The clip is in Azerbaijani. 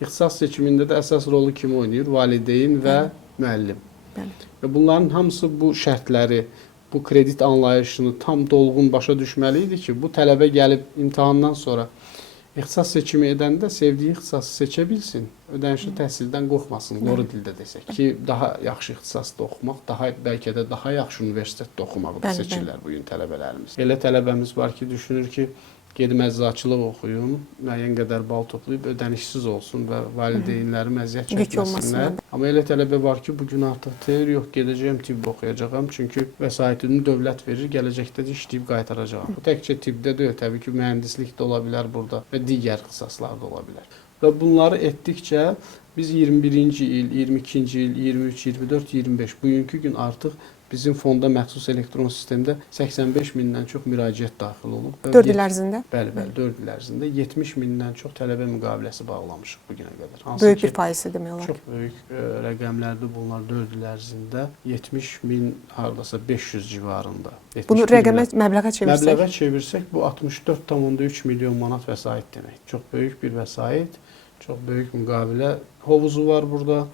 İxtisas seçimində də əsas rolu kim oynayır? Valideyn və müəllim. Bəli. Və bunların hamısı bu şərtləri, bu kredit anlayışını tam dolğun başa düşməli idi ki, bu tələbə gəlib imtahandan sonra ixtisas seçimi edəndə sevdiyi ixtisası seçə bilsin, ödənişli təhsildən qorxmasın, doğru dildə desək ki, daha yaxşı ixtisasda oxumaq, bəlkə də daha yaxşı universitetdə oxumağı da seçirlər bu gün tələbələrimiz. Elə tələbəmiz var ki, düşünür ki, gedim əczaçılıq oxuyum, müəyyən qədər bal toplayıb ödənişsiz olsun və valideynlərim əziyyət çəkməsinlər. Amma elə tələbə var ki, bugün artıq deyir, yox, gedəcəyəm tibb oxuyacağam, çünki vəsaitini dövlət verir, gələcəkdə də işləyib qaytaracağam. Bu təkcə tibbdə deyil, təbii ki, mühəndislik də ola bilər burada və digər ixtisaslar da ola bilər. Və bunları etdikcə biz 21-ci il, 22-ci il, 23, 24, 25 bugünkü gün artıq bizim fonda məxsus elektron sistemdə 85 mindən çox müraciət daxil olub. 4 il ərzində? Bəli, 4 il ərzində 70 mindən çox tələbə müqaviləsi bağlamışıq bu günə qədər. Böyük bir faizdir demək olar. Çox böyük rəqəmlərdir bunlar 4 il ərzində. 70 min hardasa 500 civarında. Bunu rəqəmə, məbləğə çevirsək? Məbləğə çevirsək bu 64,3 milyon manat vəsait demək. Çox böyük bir vəsait, çox böyük müqavilə hovuzu var burada.